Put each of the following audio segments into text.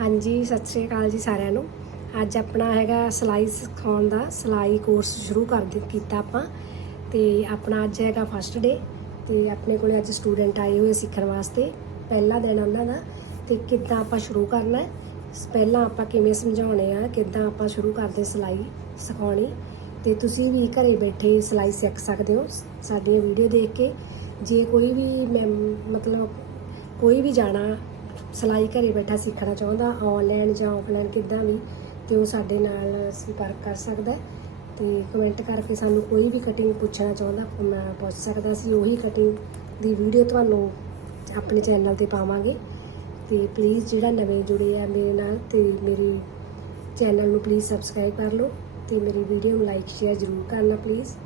ਹਾਂਜੀ, ਸਤਿ ਸ਼੍ਰੀ ਅਕਾਲ ਜੀ ਸਾਰਿਆਂ ਨੂੰ। ਅੱਜ ਆਪਣਾ ਹੈਗਾ ਸਿਲਾਈ ਸਿਖਾਉਣ ਦਾ ਸਿਲਾਈ ਕੋਰਸ ਸ਼ੁਰੂ ਕਰ ਦਿੱ- ਕੀਤਾ ਆਪਾਂ ਤੇ ਆਪਣਾ ਅੱਜ ਹੈਗਾ ਫਸਟ ਡੇ ਤੇ ਆਪਣੇ ਕੋਲੇ ਅੱਜ ਸਟੂਡੈਂਟ ਆਏ ਹੋਏ ਸਿੱਖਣ ਵਾਸਤੇ। ਪਹਿਲਾ ਦਿਨ ਉਹਨਾਂ ਦਾ ਤੇ ਕਿੱਦਾਂ ਆਪਾਂ ਸ਼ੁਰੂ ਕਰਨਾ ਹੈ, ਪਹਿਲਾਂ ਆਪਾਂ ਕਿਵੇਂ ਸਮਝਾਉਣੇ ਆ, ਕਿੱਦਾਂ ਆਪਾਂ ਸ਼ੁਰੂ ਕਰਦੇ ਸਿਲਾਈ ਸਿਖਾਉਣੀ ਤੇ ਤੁਸੀਂ ਵੀ ਘਰੇ ਬੈਠੇ ਸਿਲਾਈ ਸਿੱਖ ਸਕਦੇ ਹੋ ਸਾਡੀਆਂ ਵੀਡੀਓ ਦੇਖ ਕੇ। ਜੇ ਕੋਈ ਵੀ ਮੈਮ- ਮਤਲਬ ਕੋਈ ਵੀ ਜਾਣਾ ਸਿਲਾਈ ਘਰੇ ਬੈਠਾ ਸਿੱਖਣਾ ਚਾਹੁੰਦਾ ਆਨਲਾਈਨ ਜਾਂ ਆਫਲਾਈਨ ਕਿੱਦਾਂ ਵੀ, ਤੇ ਉਹ ਸਾਡੇ ਨਾਲ ਸੰਪਰਕ ਕਰ ਸਕਦਾ ਹੈ। ਤੇ ਕਮੈਂਟ ਕਰਕੇ ਸਾਨੂੰ ਕੋਈ ਵੀ ਕਟਿੰਗ ਪੁੱਛਣਾ ਚਾਹੁੰਦਾ ਮੈਂ ਪੁੱਛ ਸਕਦਾ ਸੀ, ਉਹੀ ਕਟਿੰਗ ਦੀ ਵੀਡੀਓ ਤੁਹਾਨੂੰ ਆਪਣੇ ਚੈਨਲ ਤੇ ਪਾਵਾਂਗੇ। ਤੇ ਪਲੀਜ਼ ਜਿਹੜਾ ਨਵੇਂ ਜੁੜੇ ਆ ਮੇਰੇ ਨਾਲ, ਤੇ ਮੇਰੀ ਚੈਨਲ ਨੂੰ ਪਲੀਜ਼ ਸਬਸਕ੍ਰਾਈਬ ਕਰ ਲਓ, ਤੇ ਮੇਰੀ ਵੀਡੀਓ ਨੂੰ ਲਾਈਕ ਸ਼ੇਅਰ ਜ਼ਰੂਰ ਕਰਨਾ ਪਲੀਜ਼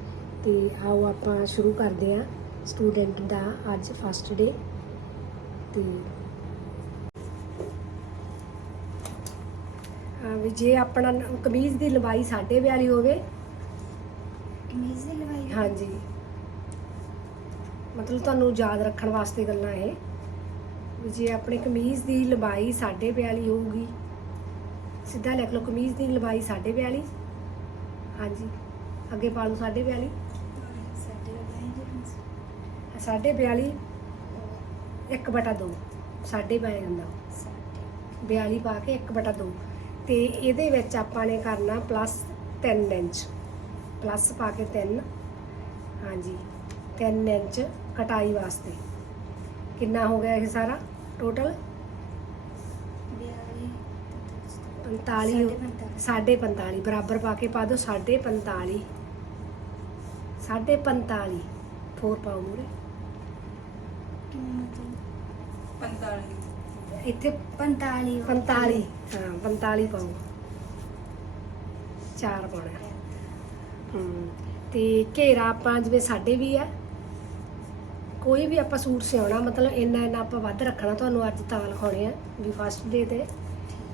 ਤੇ ਆਓ ਆਪਾਂ ਸ਼ੁਰੂ ਕਰਦੇ ਹਾਂ। ਸਟੂਡੈਂਟ ਦਾ ਅੱਜ ਫਸਟ ਡੇ ਤੇ ਵੀ ਜੇ ਆਪਣਾ ਕਮੀਜ਼ ਦੀ ਲੰਬਾਈ 42 ਹੋਵੇ। ਕਮੀਜ਼ ਦੀ ਲਵਾਈ ਹਾਂਜੀ। ਮਤਲਬ ਤੁਹਾਨੂੰ ਯਾਦ ਰੱਖਣ ਵਾਸਤੇ ਗੱਲਾਂ ਇਹ ਵੀ ਜੇ ਆਪਣੇ ਕਮੀਜ਼ ਦੀ ਲੰਬਾਈ 42 ਹੋਊਗੀ ਸਿੱਧਾ ਲਿਖ ਲਓ ਕਮੀਜ਼ ਦੀ ਲੰਬਾਈ 42 ਹਾਂਜੀ। ਅੱਗੇ ਪਾ ਲਓ 42 ਸਾਡੇ ਲਵਾਈ ਦੀ ਸਾਢੇ 42 1 ਬਟਾ 2 ਸਾਢੇ ਪੈ ਜਾਂਦਾ ਸਾਡੇ। 42 ਪਾ ਕੇ 1 ਬਟਾ 2 ਤੇ ਇਹਦੇ ਵਿੱਚ ਆਪਾਂ ਨੇ ਕਰਨਾ ਪਲੱਸ 3 ਇੰਚ। ਪਲੱਸ ਪਾ ਕੇ 3 ਹਾਂਜੀ 3 ਇੰਚ ਕਟਾਈ ਵਾਸਤੇ। ਕਿੰਨਾ ਹੋ ਗਿਆ ਇਹ ਸਾਰਾ ਟੋਟਲ 42 45 ਸਾਢੇ 45 ਬਰਾਬਰ ਪਾ ਕੇ ਪਾ ਦਿਓ, ਸਾਢੇ 45 ਸਾਢੇ 45 ਫੋਰ ਪਾਓ ਮੂਰੇ 45 ਇੱਥੇ 45 45 ਹਾਂ 45 ਪਾਓ। ਚਾਰ ਪਾਉਣਾ ਹਮ, ਤੇ ਘੇਰਾ ਆਪਾਂ ਜਿਵੇਂ ਸਾਡੇ ਵੀ ਆ ਕੋਈ ਵੀ ਆਪਾਂ ਸੂਟ ਸਿਉਣਾ ਮਤਲਬ ਇੰਨਾ ਇੰਨਾ ਆਪਾਂ ਵੱਧ ਰੱਖਣਾ ਤੁਹਾਨੂੰ ਅੱਜ ਤਾਂ ਲਿਖਾਉਣੇ ਆ ਵੀ ਫਸਟ ਡੇ ਤੇ।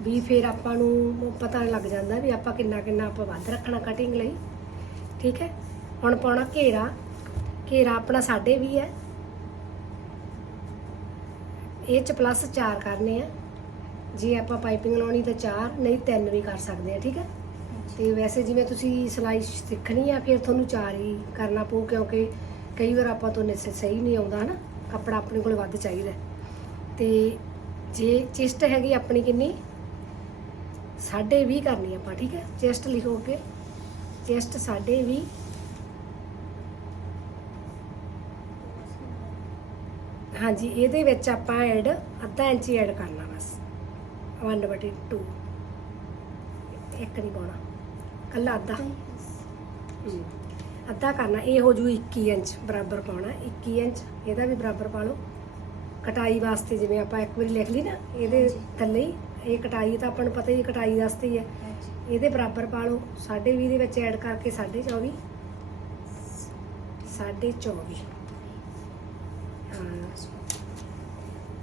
ਵੀ ਫਿਰ ਆਪਾਂ ਨੂੰ ਪਤਾ ਲੱਗ ਜਾਂਦਾ ਵੀ ਆਪਾਂ ਕਿੰਨਾ ਕਿੰਨਾ ਆਪਾਂ ਵੱਧ ਰੱਖਣਾ ਕਟਿੰਗ ਲਈ। ਠੀਕ ਹੈ? ਹੁਣ ਪਾਉਣਾ ਘੇਰਾ। ਘੇਰਾ ਆਪਣਾ ਸਾਡੇ ਵੀ ਹੈ। ਇਹ ਚ ਪਲੱਸ 4 ਕਰਨੇ ਆ। ਜੇ ਆਪਾਂ ਪਾਈਪਿੰਗ ਲਾਉਣੀ ਤਾਂ 4 ਨਹੀਂ 3 ਵੀ ਕਰ ਸਕਦੇ ਆ, ਠੀਕ ਹੈ ਤੇ ਵੈਸੇ ਜਿਵੇਂ ਤੁਸੀਂ ਸਿਲਾਈ ਸਿੱਖਣੀ ਆ, ਫਿਰ ਤੁਹਾਨੂੰ ਚਾਰ ਹੀ ਕਰਨਾ ਪਊ, ਕਿਉਂਕਿ ਕਈ ਵਾਰ ਆਪਾਂ ਤੋਂ ਨਿਸ ਸਹੀ ਨਹੀਂ ਆਉਂਦਾ, ਹਨਾ? ਕੱਪੜਾ ਆਪਣੇ ਕੋਲ ਵੱਧ ਚਾਹੀਦਾ। ਹੈ। ਤੇ ਜੇ ਚਿਸਟ ਹੈਗੀ ਆਪਣੀ ਕਿੰਨੀ? ਸਾਢੇ 20 ਕਰਨੀ ਆਪਾਂ, ਠੀਕ ਹੈ ਚੈਸਟ ਲਿਖੋ ਅੱਗੇ। ਚੈਸਟ ਸਾਢੇ 20 ਹਾਂਜੀ ਇਹਦੇ ਵਿੱਚ ਆਪਾਂ ਐਡ ਅੱਧਾ ਇੰਚ ਐਡ ਕਰਨਾ ਬਸ। 1 ਬਟੇ 2 ਇੱਕ ਨਹੀਂ ਪਾਉਣਾ। ਕੱਲਾ ਅੱਧਾ। ਅੱਧਾ ਕਰਨਾ ਇਹ ਹੋ ਜੂ 21 ਇੰਚ ਬਰਾਬਰ ਪਾਉਣਾ। 21 ਇੰਚ ਇਹਦਾ ਵੀ ਬਰਾਬਰ ਪਾ ਲਓ। ਕਟਾਈ ਵਾਸਤੇ ਜਿਵੇਂ ਆਪਾਂ ਇੱਕ ਵਾਰੀ ਲਿਖ ਲਈ ਨਾ ਇਹਦੇ। ਥੱਲੇ ਹੀ ਇਹ ਕਟਾਈ ਤਾਂ ਆਪਾਂ ਨੂੰ ਪਤਾ ਹੀ ਕਟਾਈ ਵਾਸਤੇ ਹੀ ਹੈ। ਇਹਦੇ ਬਰਾਬਰ ਪਾ ਲਓ 20 ਦੇ ਵਿੱਚ ਐਡ ਕਰਕੇ 24 24 ਹਾਂ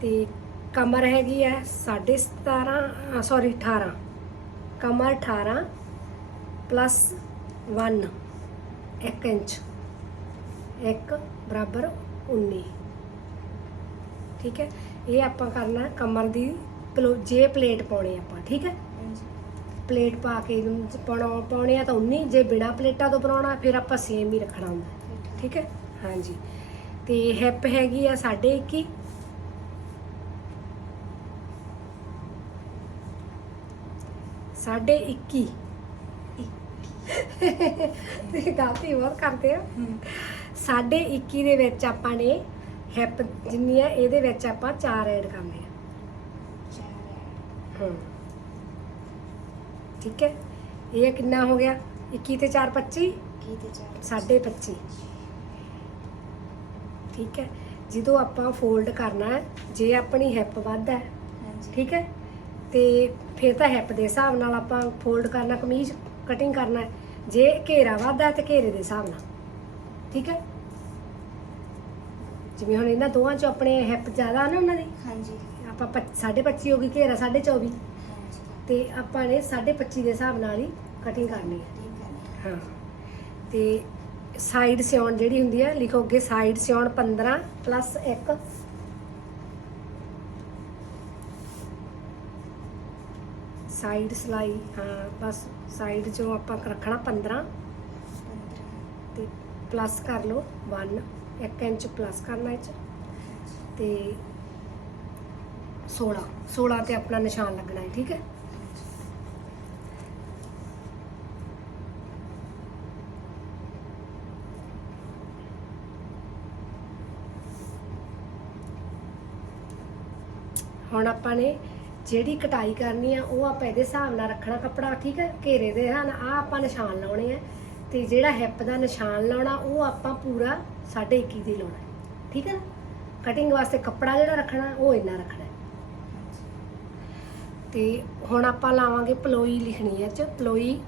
ਤੇ ਕਮਰ ਹੈਗੀ ਹੈ 17.5 ਸੌਰੀ 18 ਕਮਰ 18 ਪਲੱਸ 1 1 ਇੰਚ। 1 ਬਰਾਬਰ 19 ਠੀਕ ਹੈ? ਇਹ ਆਪਾਂ ਕਰਨਾ ਕਮਰ ਦੀ ਜੇ ਪਲੇਟ ਪਾਉਣੀ ਆਪਾਂ ਠੀਕ ਹੈ? ਪਲੇਟ ਪਾ ਕੇ ਇਹਨੂੰ ਪਾਉਣਾ ਪਾਉਣੇ ਆ ਤਾਂ 19 ਜੇ ਬਿਨਾ ਪਲੇਟਾਂ ਤੋਂ ਬਣਾਉਣਾ ਫਿਰ ਆਪਾਂ ਸੇਮ ਹੀ ਰੱਖਣਾ ਹੁੰਦਾ। ਠੀਕ ਹੈ? ਹਾਂਜੀ। ਤੇ ਹਿਪ ਹੈਗੀ ਆ ਸਾਢੇ 21 ਸਾਢੇ 21 ਤੇ ਗਲਤੀ ਬਹੁਤ ਕਰਦੇ ਆ। ਸਾਢੇ 21 ਦੇ ਵਿੱਚ ਆਪਾਂ ਨੇ ਹਿਪ ਜਿੰਨੀ ਆ ਇਹਦੇ ਵਿੱਚ ਆਪਾਂ 4 ਐਡ ਕਰਨੇ ਆ। ਚਾਰ ਠੀਕ ਹੈ। ਇਹ ਕਿੰਨਾ ਹੋ ਗਿਆ? 21 ਤੇ 4 25 ਕੀ ਤੇ ਚਾਰ ਸਾਢੇ 25 ਠੀਕ ਹੈ? ਜਦੋਂ ਆਪਾਂ ਫੋਲਡ ਕਰਨਾ ਹੈ ਜੇ ਆਪਣੀ ਹਿਪ ਵੱਧ ਹੈ ਹਾਂਜੀ। ਠੀਕ ਹੈ? ਤੇ ਫਿਰ ਤਾਂ ਹਿਪ ਦੇ ਹਿਸਾਬ ਨਾਲ ਆਪਾਂ ਫੋਲਡ ਕਰਨਾ ਕਮੀਜ਼ ਕਟਿੰਗ ਕਰਨਾ ਹੈ। ਜੇ ਘੇਰਾ ਵੱਧ ਹੈ ਤੇ ਘੇਰੇ ਦੇ ਹਿਸਾਬ ਨਾਲ। ਠੀਕ ਹੈ? ਜਿਵੇਂ ਹੁਣ ਇਹਨਾਂ ਦੋਵਾਂ ਚ ਆਪਣੇ ਹਿਪ ਜ਼ਿਆਦਾ ਨਾ ਉਹਨਾਂ ਦੀ? ਹਾਂਜੀ। ਆਪਾਂ ਪੱਚ- ਸਾਢੇ 25 ਹੋ ਗਈ ਘੇਰਾ ਸਾਢੇ 24 ਹਾਂਜੀ। ਤੇ ਆਪਾਂ ਨੇ 25 ਦੇ ਹਿਸਾਬ ਨਾਲ ਹੀ ਕਟਿੰਗ ਕਰਨੀ ਹੈ। ਠੀਕ ਹੈ। ਹਾਂ। ਤੇ ਸਾਈਡ ਸਿਉਣ ਜਿਹੜੀ ਹੁੰਦੀ ਹੈ ਲਿਖੋ ਅੱਗੇ ਸਾਈਡ ਸਿਉਣ 15 ਪਲੱਸ 1 ਸਾਈਡ ਸਲਾਈ, ਹਾਂ, ਬਸ ਸਾਈਡ 'ਚੋਂ ਆਪਾਂ ਰੱਖਣਾ 15 ਤੇ ਪਲੱਸ ਕਰ ਲਓ 1 1 ਇੰਚ ਪਲੱਸ ਕਰਨਾ ਇਹ 'ਚ। ਤੇ 16 16 ਤੇ ਆਪਣਾ ਨਿਸ਼ਾਨ ਲੱਗਣਾ ਹੈ, ਠੀਕ ਹੈ? ਹੁਣ ਆਪਾਂ ਨੇ ਜਿਹੜੀ ਕਟਾਈ ਕਰਨੀ ਆ, ਉਹ ਆਪਾਂ ਇਹਦੇ ਹਿਸਾਬ ਨਾਲ ਰੱਖਣਾ ਕੱਪੜਾ, ਠੀਕ ਹੈ? ਘੇਰੇ ਦੇ ਹਨ ਆ ਆਪਾਂ ਨਿਸ਼ਾਨ ਲਾਉਣੇ ਆ। ਤੇ ਜਿਹੜਾ ਹਿੱਪ ਦਾ ਨਿਸ਼ਾਨ ਲਾਉਣਾ, ਉਹ ਆਪਾਂ ਪੂਰਾ 1.5 ਦੀ ਲਾਉਣਾ ਠੀਕ ਹੈ? ਕਟਿੰਗ ਵਾਸਤੇ ਕੱਪੜਾ ਜਿਹੜਾ ਰੱਖਣਾ, ਉਹ ਇੰਨਾ ਰੱਖਣਾ ਤੇ ਹੁਣ ਆਪਾਂ ਲਾਵਾਂਗੇ ਪਲੋਈ ਲਿਖਣੀ ਹੈ ਚ, ਪਲੋਈ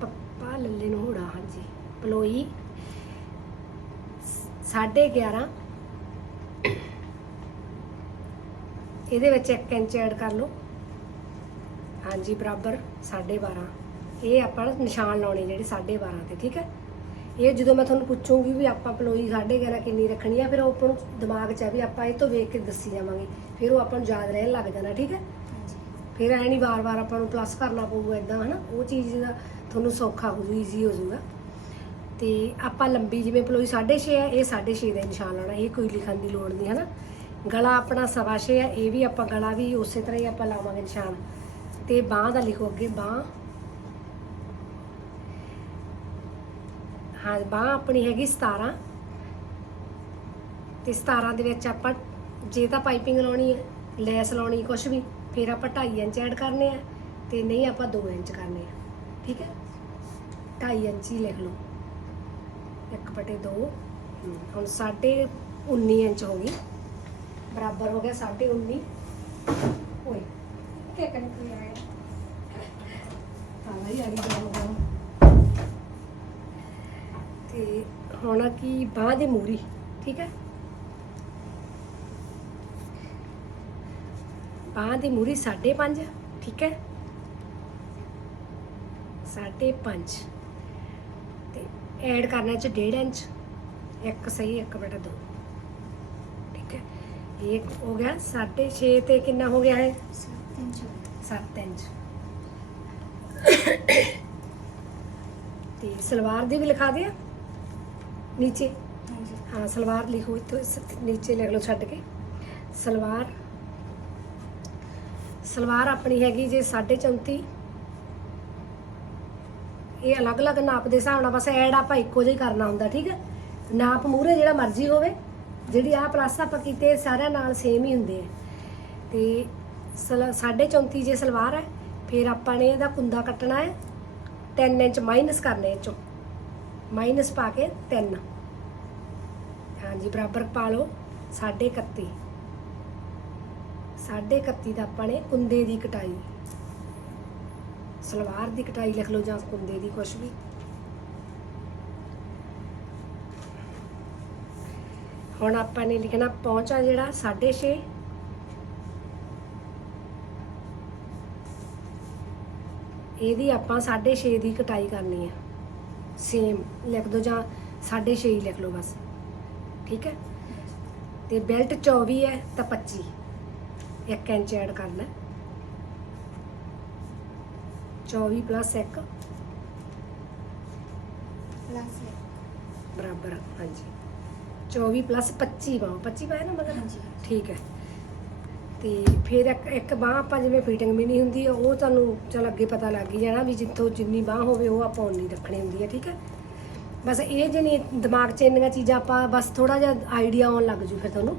ਪੱਪਾ ਲੱਲੇ ਨੂੰ ਹੋੜਾ, ਹਾਂਜੀ। ਪਲੋਈ 11.5 ਇਹਦੇ ਵਿੱਚ 1 ਇੰਚ ਐਡ ਕਰ ਲਓ। ਹਾਂਜੀ ਬਰਾਬਰ 12.5 ਇਹ ਆਪਾਂ ਨਿਸ਼ਾਨ ਲਾਉਣੇ ਜਿਹੜੇ 12.5 ਤੇ ਠੀਕ ਹੈ? ਇਹ ਜਦੋਂ ਮੈਂ ਤੁਹਾਨੂੰ ਪੁੱਛੂੰਗੀ ਵੀ ਆਪਾਂ ਪਲੋਈ 11.5 ਕਿੰਨੀ ਰੱਖਣੀ ਆ ਫਿਰ ਉਹ ਆਪਾਂ ਨੂੰ ਦਿਮਾਗ 'ਚ ਆ ਵੀ ਆਪਾਂ ਇਹ ਤੋਂ ਵੇਖ ਕੇ ਦੱਸੀ ਜਾਵਾਂਗੇ। ਫਿਰ ਉਹ ਆਪਾਂ ਨੂੰ ਯਾਦ ਰਹਿਣ ਲੱਗ ਜਾਣਾ ਠੀਕ ਹੈ? ਫਿਰ ਐ ਨਹੀਂ ਵਾਰ-ਵਾਰ ਆਪਾਂ ਨੂੰ ਪਲੱਸ ਕਰਨਾ ਪਊਗਾ ਇਦਾਂ ਹਨਾ? ਉਹ ਚੀਜ਼ ਦਾ ਤੁਹਾਨੂੰ ਸੌਖਾ ਹੋ ਜੂ ਈਜ਼ੀ ਹੋ ਜਾਊਗਾ। ਤੇ ਆਪਾਂ ਲੰਬੀ ਜਿਵੇਂ ਪਲੋਈ 6.5 ਹੈ ਇਹ 6.5 ਦਾ ਨਿਸ਼ਾਨ ਲਾਉਣਾ ਇਹ ਕੋਈ ਲਿਖਣ ਦੀ ਲੋੜ ਨਹੀਂ ਹਨਾ? ਗਲਾ ਆਪਣਾ ਸਵਾ ਛੇ ਹੈ ਇਹ ਵੀ ਆਪਾਂ ਗਲਾ ਵੀ ਉਸੇ ਤਰ੍ਹਾਂ ਹੀ ਆਪਾਂ ਲਾਵਾਂਗੇ ਨਿਸ਼ਾਨ। ਤੇ ਬਾਹ ਦਾ ਲਿਖੋ ਅੱਗੇ, ਬਾਹ। ਹਾਂ, ਬਾਹ ਆਪਣੀ ਹੈਗੀ 17 ਤੇ 17 ਦੇ ਵਿੱਚ ਆਪਾਂ ਜੇ ਤਾਂ ਪਾਈਪਿੰਗ ਲਾਉਣੀ ਹੈ, ਲੈਸ ਲਾਉਣੀ ਕੁਝ ਵੀ, ਫਿਰ ਆਪਾਂ 2.5 ਇੰਚ ਐਡ ਕਰਨੇ ਆ ਤੇ ਨਹੀਂ ਆਪਾਂ 2 ਇੰਚ ਕਰਨੇ ਆ। ਠੀਕ ਹੈ? 2.5 ਇੰਚ ਹੀ ਲਿਖ ਲਓ। 1 ਬਟੇ 2 ਹੁਣ ਸਾਢੇ 19 ਇੰਚ ਹੋ ਗਈ। ਬਰਾਬਰ ਹੋ ਗਿਆ ਸਾਢੇ 19 ਓਏ ਕੀ ਕਰਨ ਕੋਈ ਆਇਆ ਹਾਂ ਭਾਈ ਆ ਗਈ ਜਾਓ ਤੇ ਹੁਣ ਕੀ, ਬਾਹ ਦੀ ਮੂਰੀ, ਠੀਕ ਹੈ? ਬਾਹ ਦੀ ਮੂਰੀ 5.5 ਠੀਕ ਹੈ? 5.5 ਤੇ ਐਡ ਕਰਨਾ ਚ 1.5 ਇੰਚ। ਇੱਕ ਸਹੀ, ਇੱਕ ਬਟਾ ਦੋ। ਇਹ ਹੋ ਗਿਆ 6.5 ਤੇ ਕਿੰਨਾ ਹੋ ਗਿਆ ਹੈ 7 ਇੰਚ ਤੇ ਸਲਵਾਰ ਦੀ ਵੀ ਲਿਖਾ ਦਿਆ ਨੀਚੇ ਹਾਂ ਸਲਵਾਰ ਲਿਖੋ ਇੱਥੇ ਨੀਚੇ ਲਿਖ ਲਓ ਛੱਡ ਕੇ ਸਲਵਾਰ ਸਲਵਾਰ ਆਪਣੀ ਹੈਗੀ ਜੇ 34.5 ਇਹ ਅਲੱਗ-ਅਲੱਗ ਨਾਪ ਦੇ ਹਿਸਾਬ ਨਾਲ ਬਸ ਐਡ ਆਪਾਂ ਇੱਕੋ ਜਿਹਾ ਹੀ ਕਰਨਾ ਹੁੰਦਾ ਠੀਕ ਹੈ ਨਾਪ ਮੂਹਰੇ ਜਿਹੜਾ ਮਰਜ਼ੀ ਹੋਵੇ ਜਿਹੜੀ ਆਹ ਪਲੱਸ ਆਪਾਂ ਕੀਤੇ ਸਾਰਿਆਂ ਨਾਲ ਸੇਮ ਹੀ ਹੁੰਦੇ ਆ। ਤੇ ਸਲ- 34.5 ਜੇ ਸਲਵਾਰ ਹੈ, ਫਿਰ ਆਪਾਂ ਨੇ ਇਹਦਾ ਕੁੰਦਾ ਕੱਟਣਾ ਹੈ 3 ਇੰਚ ਮਾਈਨਸ ਕਰਨੇ ਇਹ ਚੋਂ ਮਾਈਨਸ ਪਾ ਕੇ 3 ਹਾਂਜੀ, ਬਰਾਬਰ ਪਾ ਲਓ 31 31 ਦਾ ਆਪਾਂ ਨੇ ਕੁੰਦੇ ਦੀ ਕਟਾਈ। ਸਲਵਾਰ ਦੀ ਕਟਾਈ ਲਿਖ ਲਓ ਜਾਂ ਕੁੰਦੇ ਦੀ ਕੁਛ ਵੀ। ਹੁਣ ਆਪਾਂ ਨੇ ਲਿਖਣਾ ਪਹੁੰਚਾ ਜਿਹੜਾ 6.5 ਇਹਦੀ ਆਪਾਂ 6.5 ਦੀ ਕਟਾਈ ਕਰਨੀ ਹੈ ਸੇਮ ਲਿਖ ਦੋ ਜਾਂ 6.5 ਹੀ ਲਿਖ ਲਓ ਬਸ। ਠੀਕ ਹੈ? ਤੇ ਬੈਲਟ 24 ਹੈ ਤਾਂ 25 1 ਇੰਚ ਐਡ ਕਰਨਾ। 24 ਪਲੱਸ 1 ਪਲੱਸ ਬਰਾਬਰ ਹਾਂਜੀ। 24 ਪਲੱਸ 25 ਪਾਓ। 25 ਪਾਇਆ ਨਾ ਮਗਰ? ਹਾਂਜੀ। ਠੀਕ ਹੈ। ਤੇ ਫਿਰ ਇੱਕ ਇੱਕ ਬਾਹ ਆਪਾਂ ਜਿਵੇਂ ਫਿਟਿੰਗ ਵੀ ਨਹੀਂ ਹੁੰਦੀ ਉਹ ਤੁਹਾਨੂੰ ਚਲ ਅੱਗੇ ਪਤਾ ਲੱਗ ਹੀ ਜਾਣਾ ਵੀ ਜਿੱਥੋਂ ਜਿੰਨੀ ਬਾਹ ਹੋਵੇ ਉਹ ਆਪਾਂ ਉਨੀ ਰੱਖਣੀ ਹੁੰਦੀ ਹੈ ਠੀਕ ਹੈ? ਬਸ ਇਹ ਜਿਹਨੀ ਦਿਮਾਗ 'ਚ ਇੰਨੀਆਂ ਚੀਜ਼ਾਂ ਆਪਾਂ ਬਸ ਥੋੜਾ ਜਿਹਾ ਆਈਡੀਆ ਆਉਣ ਲੱਗ ਜੂ ਫਿਰ ਤੁਹਾਨੂੰ।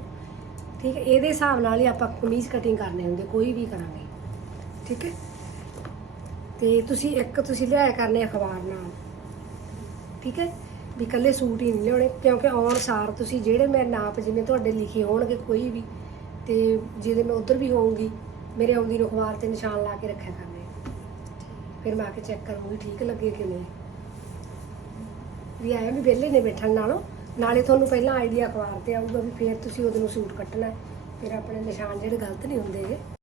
ਠੀਕ ਹੈ ਇਹਦੇ ਹਿਸਾਬ ਨਾਲ ਹੀ ਆਪਾਂ ਕਮੀਜ਼ ਕਟਿੰਗ ਕਰਨੇ ਹੁੰਦੇ ਕੋਈ ਵੀ ਕਰਾਂਗੇ। ਠੀਕ ਹੈ? ਤੇ ਤੁਸੀਂ ਇੱਕ ਤੁਸੀਂ ਲਿਆਇਆ ਕਰਨੇ ਅਖਬਾਰ ਨਾਲ। ਠੀਕ ਹੈ? ਵੀ ਇਕੱਲੇ ਸੂਟ ਹੀ ਨਹੀਂ ਲਿਆਉਣੇ, ਕਿਉਂਕਿ ਆਉਣ ਸਾਰ ਤੁਸੀਂ ਜਿਹੜੇ ਮੈਂ ਨਾਪ ਜਿਵੇਂ ਤੁਹਾਡੇ ਲਿਖੇ ਹੋਣਗੇ ਕੋਈ ਵੀ, ਤੇ ਜਿਹਦੇ ਮੈਂ ਉਧਰ ਵੀ ਹੋਊਂਗੀ, ਮੇਰੇ ਆਉਂਦੀ ਨੂੰ ਅਖਬਾਰ ਤੇ ਨਿਸ਼ਾਨ ਲਾ ਕੇ ਰੱਖਿਆ ਕਰਨੇ ਫਿਰ ਮੈਂ ਆ ਕੇ ਚੈੱਕ ਕਰੂੰਗੀ ਠੀਕ ਲੱਗੇ ਕਿ ਨਹੀਂ। ਵੀ ਆਇਆ ਵੀ ਵਿਹਲੇ ਨੇ ਬੈਠਣ ਨਾਲੋਂ, ਨਾਲੇ ਤੁਹਾਨੂੰ ਪਹਿਲਾਂ ਆਈਡੀਆ ਅਖਬਾਰ ਤੇ ਆਊਗਾ ਵੀ ਫਿਰ ਤੁਸੀਂ ਉਹਦੇ ਨੂੰ ਸੂਟ ਕੱਟਣਾ ਫਿਰ ਆਪਣੇ ਨਿਸ਼ਾਨ ਜਿਹੜੇ ਗਲਤ ਨਹੀਂ ਹੁੰਦੇ ਗੇ